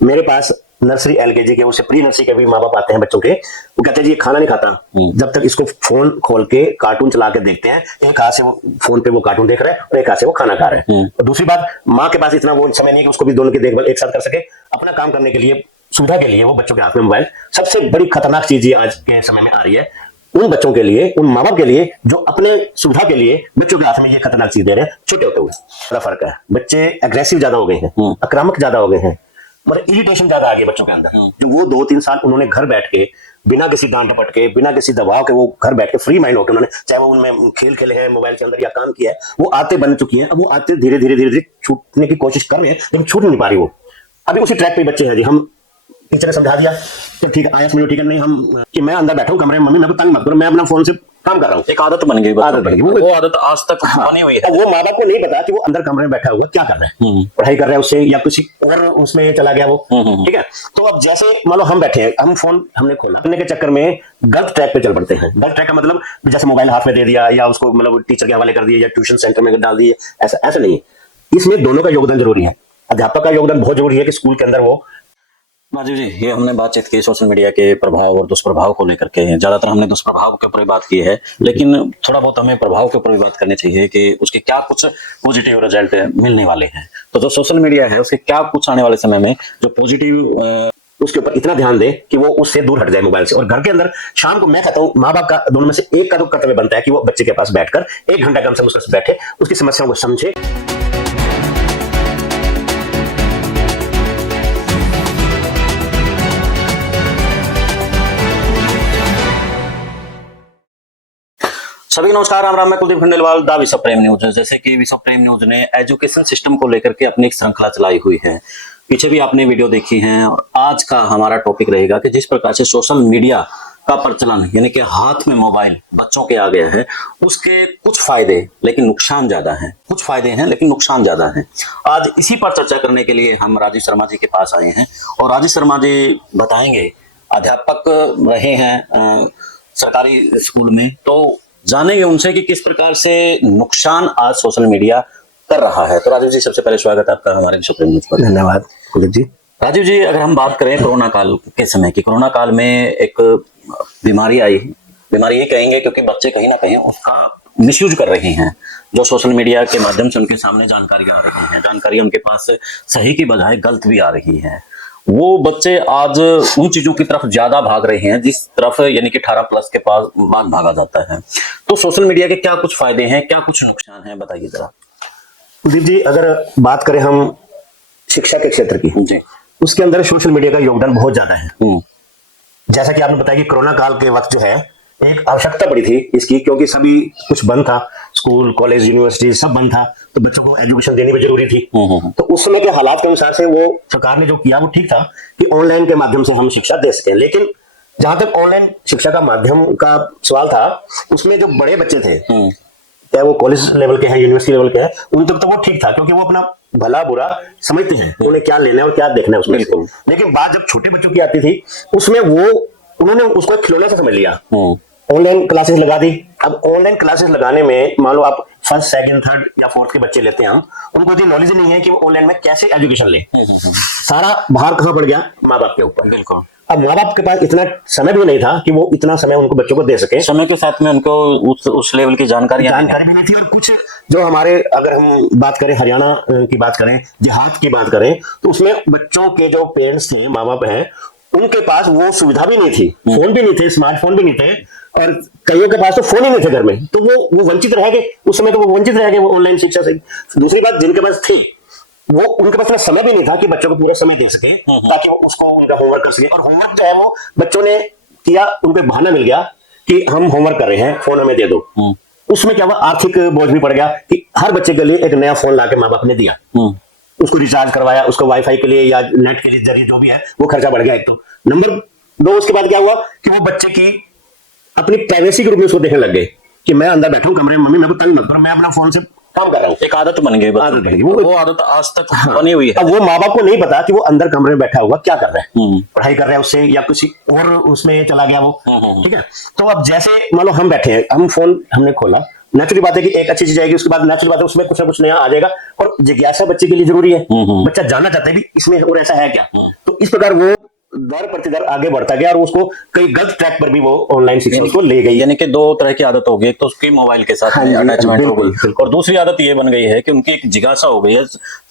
मेरे पास nursery LKG के, उससे प्री नर्सरी के भी माँ बाप आते हैं बच्चों के, वो कहते हैं जी ये खाना नहीं खाता जब तक इसको फोन खोल के कार्टून चला के देखते हैं। एक हाथ से वो फोन पे वो कार्टून देख रहे हैं और एक हाथ से वो खाना खा रहे हैं। और दूसरी बात, माँ के पास इतना वो समय नहीं कि उसको भी दोनों की देखभाल एक साथ कर सके। अपना काम करने के लिए, सुविधा के लिए वो बच्चों के हाथ में मोबाइल। सबसे बड़ी खतरनाक चीज ये आज के समय में आ रही है उन बच्चों के लिए, उन माँ बाप के लिए जो अपने सुविधा के लिए बच्चों के हाथ में ये खतरनाक चीज दे रहे हैं छोटे होते हुए। बड़ा फर्क है। बच्चे एग्रेसिव ज्यादा हो गए हैं, आक्रामक ज्यादा हो गए हैं, मतलब इरिटेशन ज्यादा आ गई बच्चों के अंदर। जो वो 2-3 साल उन्होंने घर बैठ के बिना किसी डांट डपट के, बिना किसी दबाव के, वो घर बैठ के फ्री माइंड होकर उन्होंने, चाहे वो उनमें खेल खेले हैं मोबाइल के अंदर या काम किया है, वो आते बन चुकी हैं। अब वो आते धीरे धीरे धीरे धीरे छूटने की कोशिश कर रहे हैं, लेकिन छूट नहीं पा रही वो। अभी उसी ट्रैक पे बच्चे हैं जी। हम टीचर ने समझा दिया तो ठीक है, आया समझो ठीक है, नहीं हम कि मैं अंदर बैठा हूँ कमरे में, मम्मी मेरे को तंग मत करो, मैं अपना फोन से काम कर रहा हूँ। एक आदत बन गई, आदत बन गई। वो आदत आज तक बनी हुई है। वो माँ बाप को नहीं पता कि वो अंदर कमरे में बैठा हुआ क्या कर रहा है, पढ़ाई कर रहा है उससे या कुछ और उसमें चला गया वो। ठीक है, तो अब जैसे मान लो हम बैठे हैं, हम फोन हमने खोला करने के चक्कर में गलत ट्रैक पे चल पड़ते हैं। गलत ट्रैक का मतलब जैसे मोबाइल हाथ में दे दिया या उसको मतलब टीचर के हवाले कर दिया या ट्यूशन सेंटर में डाल दिए, ऐसा नहीं है। इसमें दोनों का योगदान जरूरी है। अध्यापक का योगदान बहुत जरूरी है कि स्कूल के अंदर वो। राजीव जी, ये हमने बातचीत की सोशल मीडिया के प्रभाव और दुष्प्रभाव को लेकर के। ज्यादातर हमने दुष्प्रभाव के ऊपर बात की है, लेकिन थोड़ा बहुत हमें प्रभाव के ऊपर भी बात करनी चाहिए कि उसके क्या कुछ पॉजिटिव रिजल्ट मिलने वाले हैं। तो जो सोशल मीडिया है उसके क्या कुछ आने वाले समय में जो पॉजिटिव, उसके ऊपर इतना ध्यान दे कि वो उससे दूर हट जाए मोबाइल से। और घर के अंदर शाम को मैं कहता हूँ माँ बाप का दोनों में से एक का तो कर्तव्य बनता है कि वो बच्चे के पास बैठकर 1 घंटा कम से कम उसके साथ बैठे, उसकी समस्याओं को समझे। सभी नमस्कार, राम राम। मैं कुलदीप खंडेलवाल, दा विश्व प्रेम न्यूज। जैसे कि विश्व प्रेम न्यूज ने एजुकेशन सिस्टम को लेकर के अपनी एक श्रृंखला चलाई हुई है, पीछे भी आपने वीडियो देखी है। और आज का हमारा टॉपिक रहेगा कि जिस प्रकार से सोशल मीडिया का प्रचलन, यानी कि हाथ में मोबाइल बच्चों के आ गया है, उसके कुछ फायदे लेकिन नुकसान ज्यादा हैं। कुछ फायदे हैं लेकिन नुकसान ज्यादा हैं। आज इसी पर चर्चा करने के लिए हम राजीव शर्मा जी के पास आए हैं और राजीव शर्मा जी बताएंगे, अध्यापक रहे हैं सरकारी स्कूल में, तो जानेंगे उनसे कि किस प्रकार से नुकसान आज सोशल मीडिया कर रहा है। तो राजीव जी, सबसे पहले स्वागत है आपका हमारे विश्व प्रेम न्यूज पर। धन्यवाद कुलदीप जी। राजीव जी, अगर हम बात करें कोरोना काल के समय की, कोरोना काल में एक बीमारी आई। बीमारी ये कहेंगे क्योंकि बच्चे कहीं ना कहीं उसका मिसयूज कर रहे हैं। जो सोशल मीडिया के माध्यम से उनके सामने जानकारी आ रही है, जानकारी उनके पास सही की बजाय गलत भी आ रही है। वो बच्चे आज उन चीजों की तरफ ज्यादा भाग रहे हैं जिस तरफ यानी कि 18+ के पास बाद भागा जाता है। तो सोशल मीडिया के क्या कुछ फायदे हैं, क्या कुछ नुकसान हैं, बताइए जरा। कुलदीप जी, अगर बात करें हम शिक्षा के क्षेत्र की जी, उसके अंदर सोशल मीडिया का योगदान बहुत ज्यादा है। जैसा कि आपने बताया कि कोरोना काल के वक्त जो है एक आवश्यकता पड़ी थी इसकी, क्योंकि सभी कुछ बंद था, स्कूल कॉलेज यूनिवर्सिटी सब बंद था, तो बच्चों को एजुकेशन देनी भी जरूरी थी। तो उस समय के हालात के अनुसार से वो सरकार ने जो किया वो ठीक था कि ऑनलाइन के माध्यम से हम शिक्षा दे सकें। लेकिन जहां तक ऑनलाइन शिक्षा का माध्यम का सवाल था, उसमें जो बड़े बच्चे थे, चाहे वो कॉलेज लेवल के हैं यूनिवर्सिटी लेवल के हैं, उन तक तो वो ठीक था, क्योंकि वो अपना भला बुरा समझते हैं, उन्हें क्या लेना है और क्या देखना है उसमें। लेकिन बात जब छोटे बच्चों की आती थी, उसमें उन्होंने उसको खिलौने से समझ लिया। ऑनलाइन क्लासेस लगा दी। अब ऑनलाइन क्लासेस लगाने में मान लो आप 1st, 2nd, 3rd या 4th के बच्चे लेते हैं, उनको इतनी नॉलेज नहीं है कि वो ऑनलाइन में कैसे एजुकेशन ले। सारा भार कहां पड़ गया? माँ बाप के ऊपर। बिल्कुल। अब माँ बाप के पास इतना समय भी नहीं था कि वो इतना समय उनको बच्चों को दे सके। समय के साथ में उनको उस लेवल की जानकारी भी नहीं थी। और कुछ जो हमारे, अगर हम बात करें हरियाणा की बात करें, देहात की बात करें, तो उसमें बच्चों के जो पेरेंट्स थे, माँ बाप हैं, उनके पास वो सुविधा भी नहीं थी, फोन भी नहीं थे, स्मार्टफोन भी नहीं थे, और कईयों के पास तो फोन ही नहीं थे घर में। तो वो वंचित रह गए उस समय, तो वो वंचित रह गए वो ऑनलाइन शिक्षा से। दूसरी बात, जिनके पास थी वो उनके पास इतना समय भी नहीं था कि बच्चों को पूरा समय दे सके ताकि वो उसको उनका होमवर्क कर सके। और होमवर्क जो है वो बच्चों ने किया, उनको बहाना मिल गया कि हम होमवर्क कर रहे हैं, फोन हमें दे दो। उसमें क्या हुआ, आर्थिक बोझ भी पड़ गया कि हर बच्चे के लिए एक नया फोन लाके माँ बाप ने दिया, उसको रिचार्ज करवाया, उसको वाईफाई के लिए या नेट के लिए जरिए जो भी है वो खर्चा बढ़ गया। एक तो नंबर 2, उसके बाद क्या हुआ कि वो बच्चे की अपनी प्राइवेसी के रूप में उसको देखने लग गए कि मैं अंदर बैठा हूं कमरे में, मम्मी मेरे को तंग मत करो, मैं अपना फोन से काम कर रहा हूँ। एक आदत बन गई, वो आदत आज तक बनी हुई है। अब वो माँ बाप को नहीं पता कि वो अंदर कमरे में बैठा हुआ क्या कर रहा है, पढ़ाई कर रहा है उससे या कुछ और उसमें चला गया वो। ठीक है, तो अब जैसे मान लो हम बैठे हैं, हम फोन हमने खोला, नेचुरली बात है कि एक अच्छी चीज आएगी, उसके बाद नेचुरल बात है उसमें कुछ ना कुछ नया आ जाएगा, और जिज्ञासा बच्चे के लिए जरूरी है। बच्चा जानना चाहता है भी इसमें और ऐसा है क्या। तो इस प्रकार वो दर प्रतिदर आगे बढ़ता गया, और उसको कई गलत ट्रैक पर भी वो ऑनलाइन शिक्षा उसको ले गई। यानी कि दो तरह की आदत हो गई, एक तो उसकी मोबाइल के साथ अटैचमेंट हो गई, और दूसरी आदत ये बन गई है कि उनकी एक जिज्ञासा हो गई है,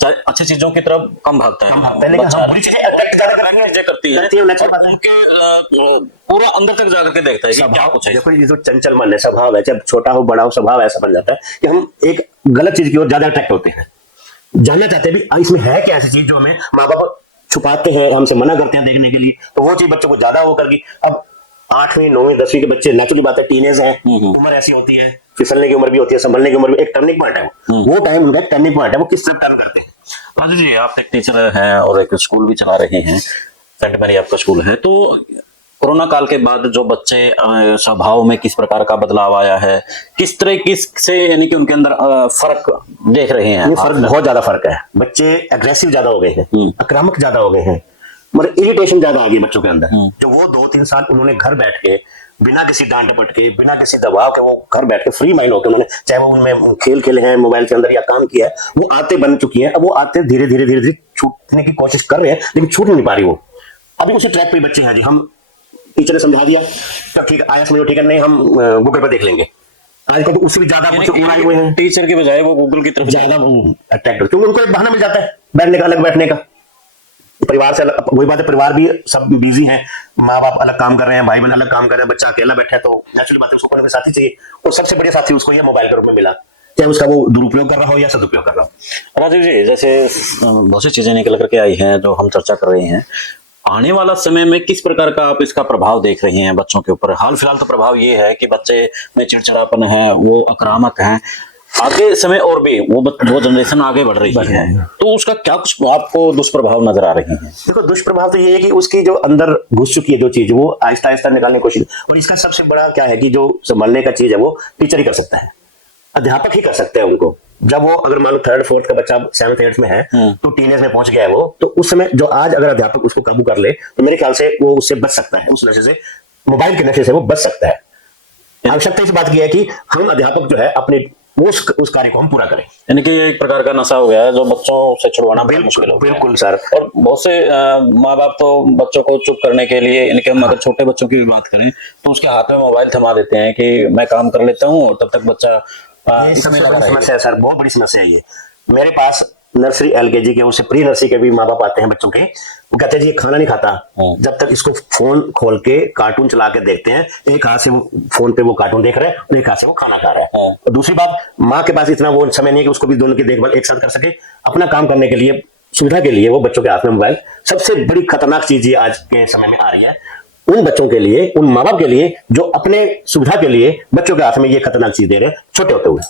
अच्छी चीजों की तरफ कम भागता है, लेकिन बच्चा हम बुरी चीजें attract ज्यादा करेंगे, चीजें करती है, नेचुरल बात है। उनके पूरा अंदर तक जाकर के देखता है कि क्या कुछ है। देखो ये जो चंचल मन है, स्वभाव है, जब छोटा हो बड़ा हो स्वभाव ऐसा बन जाता है कि हम एक गलत चीज की ओर ज्यादा अट्रैक्ट होते हैं, जानना चाहते हैं भी इसमें है क्या ऐसी चीज जो हमें माँ बाप छुपाते हैं, हमसे मना करते हैं देखने के लिए, तो वो चीज बच्चों को ज्यादा हो करके। अब 8वीं 9वीं 10वीं के बच्चे, नेचुरली बात है टीनेज है, उम्र ऐसी होती है, फिसलने की उम्र भी होती है, संभलने की उम्र भी, एक टर्निंग पॉइंट है वो टाइम उनका टर्निंग पॉइंट है, वो किस तरफ टर्न करते हैं। राजू जी, आप एक टीचर हैं और एक स्कूल भी चला रहे हैं, सेंट मैरी आपका स्कूल है, तो कोरोना काल के बाद जो बच्चे स्वभाव में किस प्रकार का बदलाव आया है, किस तरह से यानी कि उनके अंदर फर्क देख रहे हैं? ये फर्क बहुत ज्यादा फर्क है। बच्चे एग्रेसिव ज्यादा हो गए हैं, आक्रामक ज्यादा हो गए हैं, मतलब इरिटेशन ज्यादा आ गई बच्चों के अंदर। जो वो 2-3 साल उन्होंने घर बैठ के बिना किसी डांट डपट के, बिना किसी दबाव के, वो घर बैठ के फ्री माइंड होकर उन्होंने, चाहे वो उनमें खेल खेले हैं मोबाइल के अंदर या काम किया है, वो आते बन चुकी है। अब वो आते धीरे धीरे धीरे धीरे छूटने की कोशिश कर रहे हैं, लेकिन छूट नहीं पा रही वो। अभी उसी ट्रैक पे बच्चे हैं जी। हम टीचर ने समझा दिया तो ठीक है, आया समझो ठीक है, नहीं हम गूगल पर देख लेंगे। आजकल तो उससे भी ज्यादा हुए हैं, टीचर के बजाय वो गूगल की तरफ ज्यादा अट्रैक्ट, क्योंकि उनको एक बहाना मिल जाता है बैठने का, अलग बैठने का, परिवार से अलग। वही बात है, परिवार भी सब बिजी हैं, माँ बाप अलग काम कर रहे हैं, भाई बहन अलग काम कर रहे हैं, बच्चा अकेला बैठा है, तो नेचुरल बात है उसको कोई साथी चाहिए, और सबसे बढ़िया साथी उसको ये मोबाइल के रूप में मिला, चाहे उसका वो दुरुपयोग कर रहा हो या सदुपयोग कर रहा हो। राजीव जी, जैसे बहुत सी चीजें निकल करके आई हैं जो हम चर्चा कर रहे हैं, आने वाला समय में किस प्रकार का आप इसका प्रभाव देख रहे हैं बच्चों के ऊपर? हाल फिलहाल तो प्रभाव ये है कि बच्चे में चिड़चिड़ापन है, वो आक्रामक हैं, आगे समय और भी वो जनरेशन आगे बढ़ रही है, तो उसका क्या कुछ आपको दुष्प्रभाव नजर आ रहे हैं? देखो दुष्प्रभाव तो ये है कि उसकी जो अंदर घुस चुकी है जो चीज, वो आहिस्ता आहिस्ता निकालने की कोशिश, और इसका सबसे बड़ा क्या है कि जो संभालने का चीज है वो टीचर ही कर सकता है, अध्यापक ही कर सकते हैं उनको। जब वो अगर मान लो 3rd 4th का बच्चा 7th 8th में है, तो टीनेज में पहुंच गया है वो, तो उस समय जो आज अगर अध्यापक उसको काबू कर ले, तो मेरे ख्याल से वो उससे बच सकता है, उस नशे से, मोबाइल के नशे से वो बच सकता है। आवश्यकता इस बात की है कि हम अध्यापक जो है अपने उस कार्य को हम पूरा करें। यानी कि ये एक प्रकार का नशा हो गया है जो बच्चों से छुड़वाना बहुत मुश्किल हो गया है। बिल्कुल सर। और बहुत से माँ बाप तो बच्चों को चुप करने के लिए, यानी कि हम अगर छोटे बच्चों की भी बात करें तो उसके हाथ में मोबाइल थमा देते हैं कि मैं काम कर लेता हूँ, और तब तक बच्चा इसमें लगा समस्या है सर, बहुत बड़ी समस्या है ये। मेरे पास नर्सरी एलकेजी के, उससे प्री नर्सरी के भी माँ बाप आते हैं बच्चों के, वो कहते हैं जी ये खाना नहीं खाता जब तक इसको फोन खोल के कार्टून चला के देखते हैं, एक हाथ से वो फोन पे वो कार्टून देख रहा है और एक हाथ से वो खाना खा रहा है। और दूसरी बात, माँ के पास इतना वो समय नहीं है कि उसको भी दोनों की देखभाल एक साथ कर सके। अपना काम करने के लिए, सुविधा के लिए वो बच्चों के हाथ में मोबाइल, सबसे बड़ी खतरनाक चीज ये आज के समय में आ रही है उन बच्चों के लिए, उन माँ बाप के लिए जो अपने सुविधा के लिए बच्चों के हाथ में ये खतरनाक चीज दे रहे हैं छोटे होते हुए।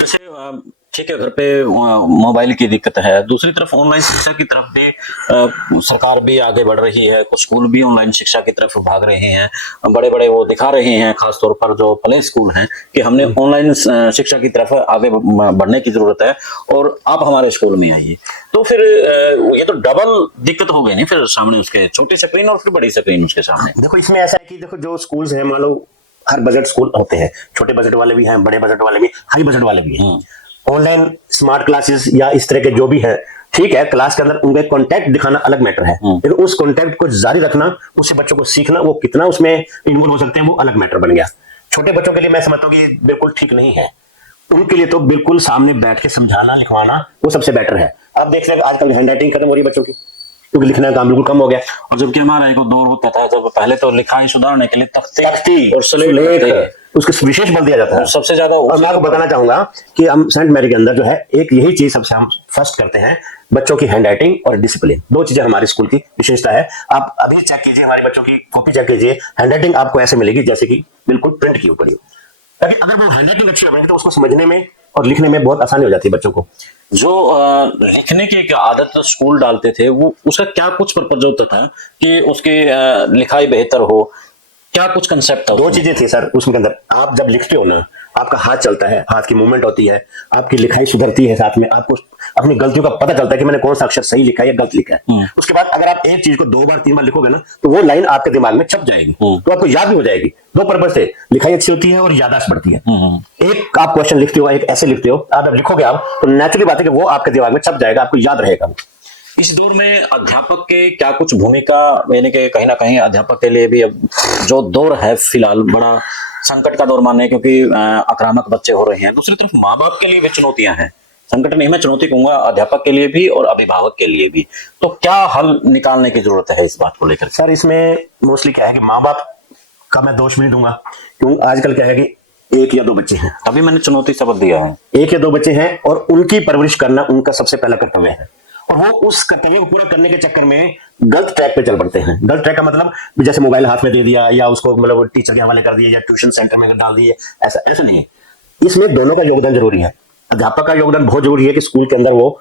जैसे ठीक है, घर पे मोबाइल की दिक्कत है, दूसरी तरफ ऑनलाइन शिक्षा की तरफ भी सरकार भी आगे बढ़ रही है, कुछ स्कूल भी ऑनलाइन शिक्षा की तरफ भाग रहे हैं, बड़े बड़े वो दिखा रहे हैं, खासतौर पर जो प्ले स्कूल हैं, कि हमने ऑनलाइन शिक्षा की तरफ आगे बढ़ने की जरूरत है और आप हमारे स्कूल में आइए। तो फिर ये तो डबल दिक्कत हो गई नहीं फिर सामने, उसके छोटी स्क्रीन और फिर बड़ी स्क्रीन उसके सामने। देखो इसमें ऐसा है कि देखो जो स्कूल्स हैं, मान लो हर बजट स्कूल होते हैं, छोटे बजट वाले भी हैं, बड़े बजट वाले भी, हाई बजट वाले भी हैं। ऑनलाइन स्मार्ट क्लासेस या इस तरह के जो भी है, ठीक है, क्लास के अंदर उनके कॉन्टेक्ट दिखाना अलग मैटर है, लेकिन उस कॉन्टेक्ट को जारी रखना, उससे बच्चों को सीखना, वो कितना उसमें इन्वॉल्व हो सकते हैं, वो अलग मैटर बन गया। छोटे बच्चों के लिए मैं समझता हूँ कि बिल्कुल ठीक नहीं है, उनके लिए तो बिल्कुल सामने बैठ के समझाना लिखवाना वो सबसे बेटर है। आप देख रहे हैं आजकल हैंड राइटिंग खत्म हो रही है बच्चों की, क्योंकि लिखने का काम बिल्कुल कम हो गया। और जबकि हमारा एक दौर होता था जब पहले तो लिखाई सुधारने के लिए तख्ती और स्लेट उसको विशेष बल दिया जाता है सबसे ज्यादा। और मैं आपको बताना चाहूंगा कि हम सेंट मैरी के अंदर जो है एक यही चीज सबसे हम फर्स्ट करते हैं, बच्चों की हैंड राइटिंग और डिसिप्लिन, दो चीजें हमारे स्कूल की विशेषता है। आप अभी चेक कीजिए, हमारे बच्चों की कॉपी चेक कीजिए, हैंड राइटिंग आपको ऐसे मिलेगी जैसे कि बिल्कुल प्रिंट की ऊपर ही। ताकि अगर वो हैंड राइटिंग अच्छी हो तो उसको समझने में और लिखने में बहुत आसानी हो जाती है बच्चों को। जो लिखने की एक आदत स्कूल डालते थे, वो उसका क्या कुछ पर्पज होता था कि उसकी लिखाई बेहतर हो, क्या कुछ कंसेप्ट था? दो चीजें थी सर उसमें अंदर। आप जब लिखते हो ना, आपका हाथ चलता है, हाथ की मूवमेंट होती है, आपकी लिखाई सुधरती है, साथ में आपको अपनी गलतियों का पता चलता है कि मैंने कौन सा अक्षर सही लिखा है या गलत लिखा है। उसके बाद अगर आप एक चीज को 2 बार 3 बार लिखोगे ना, तो वो लाइन आपके दिमाग में छप जाएगी, तो आपको याद भी हो जाएगी। 2 पर्पज से लिखाई अच्छी होती है और याददाश्त बढ़ती है। एक आप क्वेश्चन लिखते हो, एक ऐसे लिखते हो, आप लिखोगे आप, तो नेचुरली बात है कि वो आपके दिमाग में छप जाएगा, आपको याद रहेगा। इस दौर में अध्यापक के क्या कुछ भूमिका, यानी कि कहीं ना कहीं अध्यापक के लिए भी अब जो दौर है फिलहाल बड़ा संकट का दौर माने, क्योंकि आक्रामक बच्चे हो रहे हैं। दूसरी तरफ माँ बाप के लिए भी चुनौतियां हैं, संकट नहीं मैं चुनौती कहूंगा, अध्यापक के लिए भी और अभिभावक के लिए भी। तो क्या हल निकालने की जरूरत है इस बात को लेकर? सर इसमें मोस्टली क्या है कि माँ बाप का मैं दोष भी नहीं दूंगा, क्योंकि आजकल क्या है कि 1 या 2 बच्चे हैं, तभी मैंने चुनौती शब्द दिया है। 1 या 2 बच्चे हैं और उनकी परवरिश करना उनका सबसे पहला कर्तव्य है, और वो उस कर्तव्य को पूरा करने के चक्कर में गलत ट्रैक पे चल पड़ते हैं। गलत ट्रैक का मतलब जैसे मोबाइल हाथ में दे दिया, या उसको मतलब टीचर के हवाले कर दिया, या ट्यूशन सेंटर में डाल दिए, ऐसा नहीं है। इसमें दोनों का योगदान जरूरी है। अध्यापक का योगदान बहुत जरूरी है कि स्कूल के अंदर वो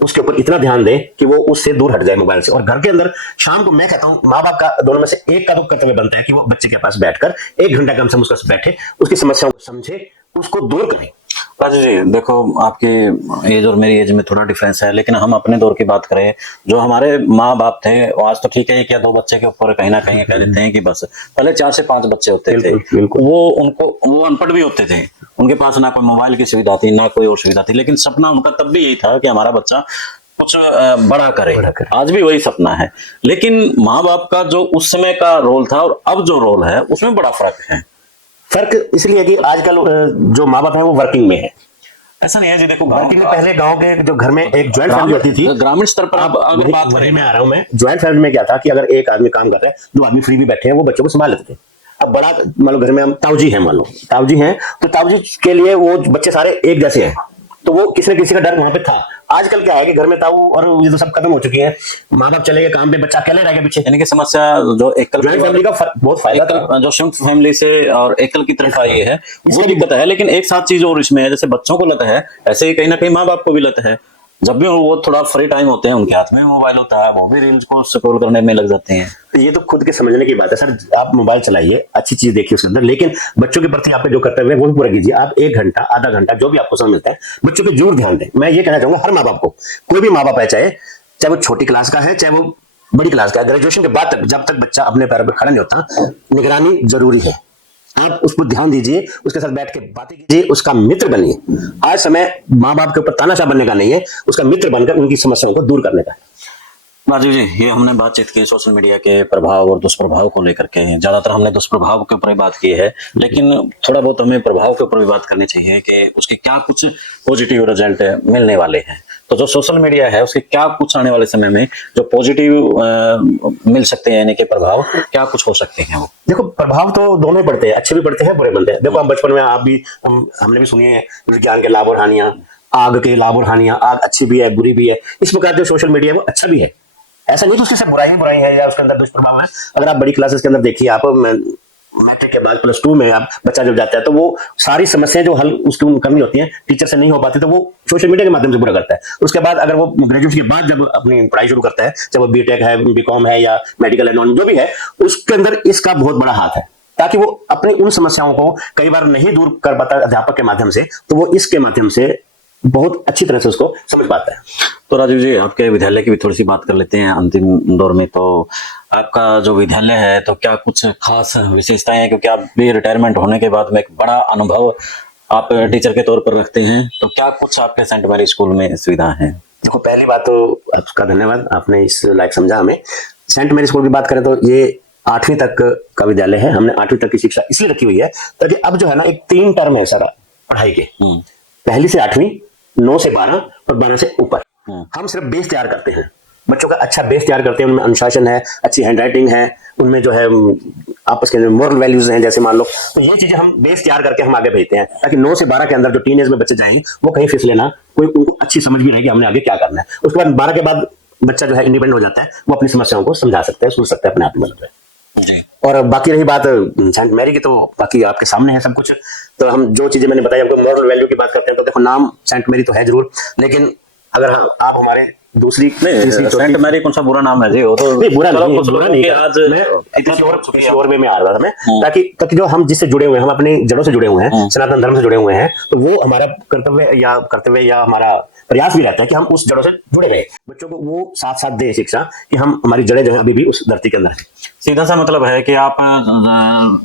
उसके ऊपर इतना ध्यान दे कि वो उससे दूर हट जाए मोबाइल से, और घर के अंदर शाम को मैं कहता हूँ माँ बाप का दोनों में से एक का तो कर्तव्य बनता है कि वो बच्चे के पास बैठकर 1 घंटा कम से कम उसके साथ बैठे, उसकी समस्याओं को समझे, उसको दूर करें। राजू जी देखो, आपकी एज और मेरी एज में थोड़ा डिफरेंस है, लेकिन हम अपने दौर की बात करें, जो हमारे माँ बाप थे वो आज तो ठीक है 1 या 2 बच्चे के ऊपर कहीं ना कहीं कह देते हैं कि बस, पहले 4 से 5 बच्चे होते थे। वो अनपढ़ भी होते थे, उनके पास ना कोई मोबाइल की सुविधा थी ना कोई और सुविधा थी, लेकिन सपना उनका तब भी यही था कि हमारा बच्चा कुछ बड़ा करे। आज भी वही सपना है, लेकिन माँ बाप का जो उस समय का रोल था और अब जो रोल है उसमें बड़ा फर्क है। फर्क इसलिए कि आजकल जो माँ बाप है वो वर्किंग में है। ऐसा नहीं है जी, देखो वर्किंग में पहले गांव के जो घर में एक ज्वाइंट फैमिली होती थी, ग्रामीण स्तर पर अगर बात करें, मैं आ रहा हूं, मैं ज्वाइंट फैमिली में क्या था कि अगर एक आदमी काम कर रहा है, 2 आदमी फ्री भी बैठे हैं, वो बच्चों को संभाल लेते थे। अब बड़ा मान लो घर में हम ताऊजी हैं, मान लो ताऊजी हैं, तो ताऊजी के लिए वो बच्चे सारे एक जैसे हैं, तो वो किसी न किसी का डर वहां पे था। आजकल क्या है कि घर में ताऊ और ये तो सब खत्म हो चुकी है, माँ बाप चले गए काम पे, बच्चा अकेले रह गया पीछे। यानी कि समस्या जो एकल फैमिली का बहुत फायदा था, जो संयुक्त फैमिली से और एकल की तरफ आई है वो दिक्कत है। लेकिन एक साथ चीज और इसमें है, जैसे बच्चों को लत है, ऐसे ही कहीं ना कहीं माँ बाप को भी लत है। जब भी वो थोड़ा फ्री टाइम होते हैं, उनके हाथ में मोबाइल होता है, वो भी रील्स को स्क्रॉल करने में लग जाते हैं। तो ये तो खुद के समझने की बात है सर। आप मोबाइल चलाइए, अच्छी चीज देखिए उसके अंदर, लेकिन बच्चों के प्रति आपके जो कर्तव्य है वो भी पूरा कीजिए। आप 1 घंटा आधा घंटा जो भी आपको समय मिलता है बच्चों पे जरूर ध्यान दें। मैं ये कहना चाहूंगा हर माँ बाप को, कोई भी माँ बाप है, चाहे वो छोटी क्लास का है चाहे वो बड़ी क्लास का, ग्रेजुएशन के बाद तक जब तक बच्चा अपने पैरों पर खड़ा नहीं होता, निगरानी जरूरी है। आप उसको ध्यान दीजिए, उसके साथ बैठ के बातें कीजिए, उसका मित्र बनिए। आज समय माँ बाप के ऊपर तानाशाह बनने का नहीं है, उसका मित्र बनकर उनकी समस्याओं को दूर करने का है। राजीव जी, ये हमने बातचीत की सोशल मीडिया के प्रभाव और दुष्प्रभाव को लेकर के। ज्यादातर हमने दुष्प्रभाव के ऊपर ही बात की है, लेकिन थोड़ा बहुत हमें प्रभाव के ऊपर भी बात करनी चाहिए कि उसके क्या कुछ पॉजिटिव रिजल्ट मिलने वाले हैं। तो जो सोशल मीडिया है उसके क्या कुछ आने वाले समय में जो पॉजिटिव मिल सकते हैं, यानी कि प्रभाव क्या कुछ हो सकते हैं? वो देखो, प्रभाव तो दोनों पड़ते हैं, अच्छे भी पड़ते हैं बुरे बनते हैं। देखो हम बचपन में आप भी हमने भी सुनी है विज्ञान के लाभ और हानियां, आग के लाभ और हानियां। आग अच्छी भी है बुरी भी है, इस प्रकार जो सोशल मीडिया है वो अच्छा भी है। ऐसा नहीं कि उसके से बुराई है या उसके अंदर दुष्प्रभाव है। अगर आप बड़ी क्लासेस के अंदर देखिए, आप मैट्रिक के बाद +2 में आप बच्चा जब जाता है तो वो सारी समस्याएं जो हल उसकी करनी होती हैं टीचर से नहीं हो पाती, तो वो सोशल मीडिया के माध्यम से पूरा करता है। उसके बाद अगर वो ग्रेजुएशन के बाद जब अपनी पढ़ाई शुरू करता है, चाहे वो बीटेक है, बीकॉम है या मेडिकल है, नॉन जो भी है, उसके अंदर इसका बहुत बड़ा हाथ है, ताकि वो अपनी उन समस्याओं को कई बार नहीं दूर कर पाता अध्यापक के माध्यम से, तो वो इसके माध्यम से बहुत अच्छी तरह से उसको समझ पाता है। तो राजीव जी, आपके विद्यालय की भी थोड़ी सी बात कर लेते हैं अंतिम दौर में। तो आपका जो विद्यालय है तो क्या कुछ खास विशेषताएं हैं, क्योंकि आप भी रिटायरमेंट होने के बाद में एक बड़ा अनुभव आप टीचर के तौर पर रखते हैं, तो क्या कुछ आपके सेंट मैरी स्कूल में सुविधा है? देखो, पहली बात तो आपका धन्यवाद, आपने इस लायक समझा हमें। सेंट मैरी स्कूल की बात करें तो ये 8वीं तक का विद्यालय है। हमने 8वीं तक की शिक्षा इसलिए रखी हुई है ताकि अब जो है ना एक 3 टर्म है सारा पढ़ाई के, पहली से 8वीं, 9 से 12 और 12 से ऊपर। हम सिर्फ बेस तैयार करते हैं, बच्चों का अच्छा बेस तैयार करते हैं। उनमें अनुशासन है, अच्छी हैंडराइटिंग है, उनमें जो है आपस के मोरल वैल्यूज हैं, जैसे मान लो, तो ये चीजें हम बेस तैयार करके हम आगे भेजते हैं, ताकि 9 से 12 के अंदर जो टीनेज में बच्चे जाएंगे वो कहीं फिसले ना, कोई उनको अच्छी समझ भी रहेगी हमने आगे क्या करना है। उसके बाद 12 के बाद बच्चा जो है इंडिपेंडेंट हो जाता है, वो अपनी समस्याओं को समझा सकता है, सुन सकता है अपने आप में जी। और बाकी रही बात सेंट मैरी की, तो बाकी आपके सामने है सब कुछ। तो हम जो चीजें मैंने बताई, आपको मॉरल वैल्यू की बात करते हैं, तो देखो नाम सेंट मैरी तो है जरूर, लेकिन अगर हाँ आप हमारे दूसरी तीसरी सेंट चौथी मैरी कौन सा बुरा नाम है जी, वो तो नहीं बुरा चलो नहीं, कुछ बुरा लोगों नहीं के है। आज मैं इतना किसी और वे में आ रहा था मैं, ताकि जो हम जिससे जुड़े हुए हैं, हम अपनी जड़ों से जुड़े हुए हैं, सनातन धर्म से जुड़े हुए हैं, तो वो हमारा कर्तव्य या हमारा प्रयास भी रहता है कि हम उस जड़ों से जुड़े रहे, बच्चों को वो साथ साथ दे शिक्षा कि हम हमारी जड़ें जो है अभी भी उस धरती के अंदर है। सीधा सा मतलब है कि आप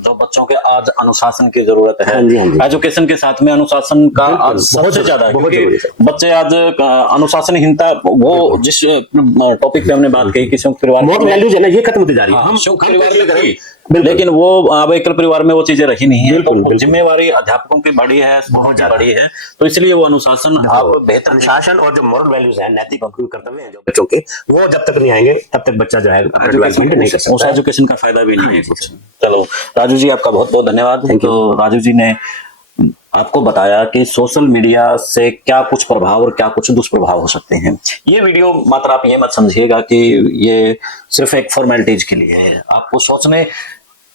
जो बच्चों के आज अनुशासन की जरूरत है, हाँ जी, हाँ जी। एजुकेशन के साथ में अनुशासन का बिल्कुल, आज सबसे बहुत ज्यादा है, बहुत क्योंकि जरूरी है। बच्चे आज अनुशासनहीनता, वो जिस टॉपिक पे हमने बात कही कि संयुक्त परिवार मॉरल में- वैल्यूज है ना, ये खत्म होती जा रही है। हाँ, संयुक्त परिवार कैसे में करें? थी, बिल्कुल। लेकिन वो अब एकल परिवार में वो चीजें रही नहीं है, बिल्कुल, तो बिल्कुल। जिम्मेवारी अध्यापकों की बड़ी है, बहुत ज्यादा। बड़ी है, तो इसलिए वो अनुशासन आप बेहतर अनुशासन और जो मॉरल वैल्यूज है, नैतिक कर्तव्य है जो बच्चों के, वो जब तक नहीं आएंगे तब तक बच्चा जो है डेवलपमेंट नहीं कर उस सकता है। एजुकेशन का फायदा भी नहीं है हाँ, कुछ। चलो राजू जी, आपका बहुत बहुत धन्यवाद। Thank you. तो राजू जी ने आपको बताया कि सोशल मीडिया से क्या कुछ प्रभाव और क्या कुछ दुष्प्रभाव हो सकते हैं। ये वीडियो मात्र आप ये मत समझिएगा कि ये सिर्फ एक फॉर्मेलिटीज के लिए है, आपको सोचने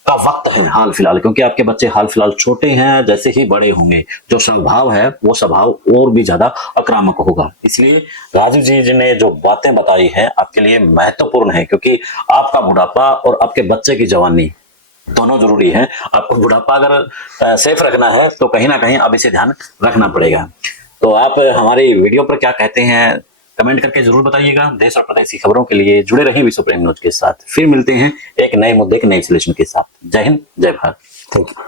का वक्त है हाल फिलहाल, क्योंकि आपके बच्चे हाल फिलहाल छोटे हैं, जैसे ही बड़े होंगे जो स्वभाव है वो स्वभाव और भी ज्यादा आक्रामक होगा। इसलिए राजू जी ने जो बातें बताई है आपके लिए महत्वपूर्ण है, क्योंकि आपका बुढ़ापा और आपके बच्चे की जवानी दोनों जरूरी है। आपको बुढ़ापा अगर सेफ रखना है तो कहीं ना कहीं अब इसे ध्यान रखना पड़ेगा। तो आप हमारी वीडियो पर क्या कहते हैं कमेंट करके जरूर बताइएगा। देश और प्रदेश की खबरों के लिए जुड़े रहें विश्व प्रेम न्यूज के साथ। फिर मिलते हैं एक नए मुद्दे के नए विश्लेषण के साथ। जय हिंद, जय भारत। Thank you.